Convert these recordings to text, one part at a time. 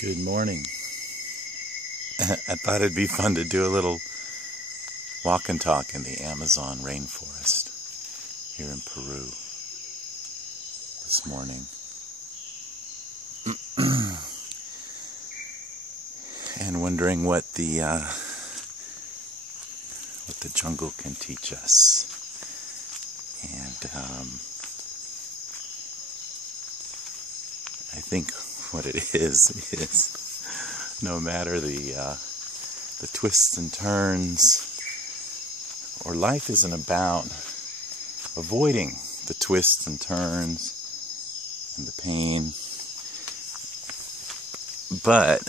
Good morning. I thought it'd be fun to do a little walk and talk in the Amazon rainforest here in Peru this morning. And wondering what the jungle can teach us. And I think what it is no matter the twists and turns, or life isn't about avoiding the twists and turns and the pain, but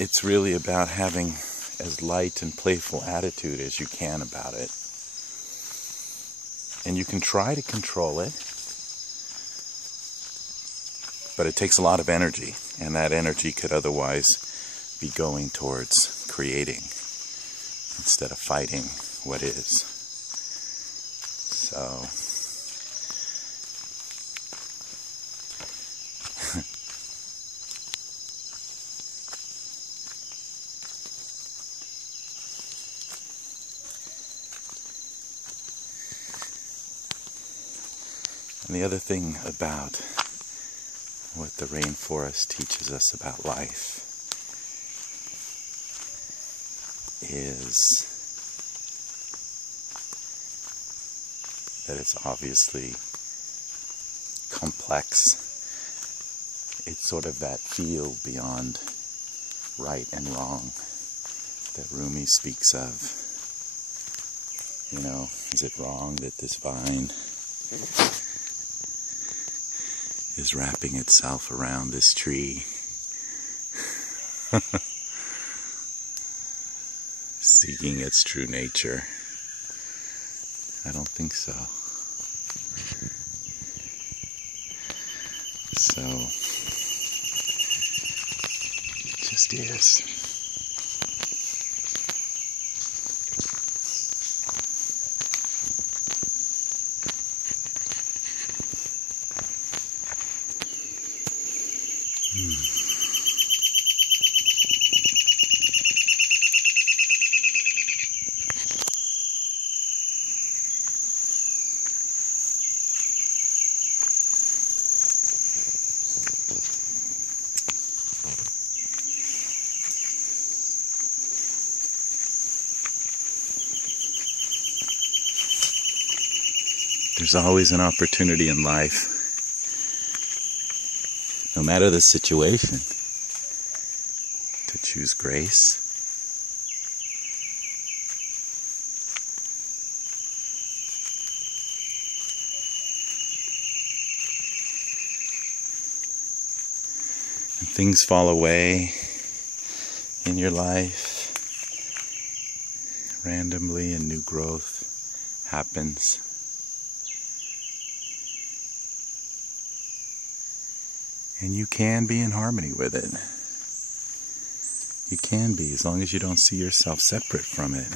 it's really about having as light and playful attitude as you can about it. And you can try to control it, but it takes a lot of energy, and that energy could otherwise be going towards creating instead of fighting what is. So and the other thing about what the rainforest teaches us about life is that it's obviously complex. It's sort of that field beyond right and wrong that Rumi speaks of. You know, is it wrong that this vine is wrapping itself around this tree, seeking its true nature? I don't think so. So, it just is. There's always an opportunity in life, no matter the situation, to choose grace. And things fall away in your life randomly, and new growth happens. And you can be in harmony with it. You can be, as long as you don't see yourself separate from it.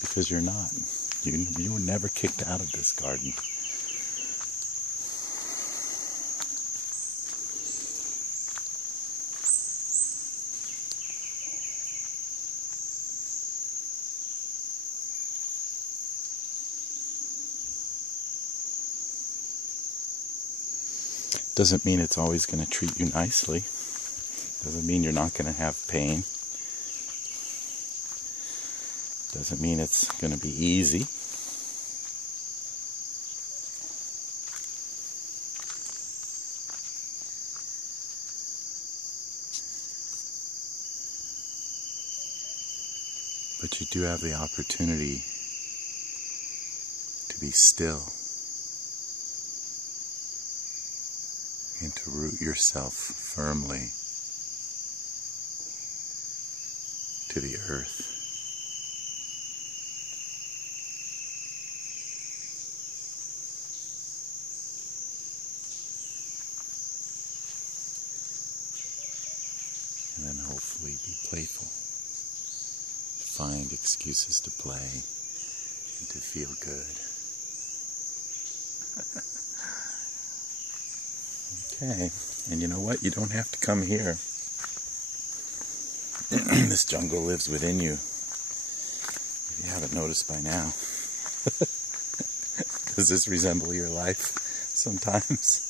Because you're not. You were never kicked out of this garden. Doesn't mean it's always going to treat you nicely. Doesn't mean you're not going to have pain. Doesn't mean it's going to be easy. But you do have the opportunity to be still and to root yourself firmly to the earth. And then hopefully be playful. Find excuses to play and to feel good. Okay, and you know what? You don't have to come here. This jungle lives within you, if you haven't noticed by now. Does this resemble your life sometimes?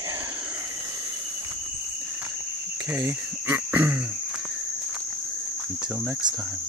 Yeah. Okay. Until next time.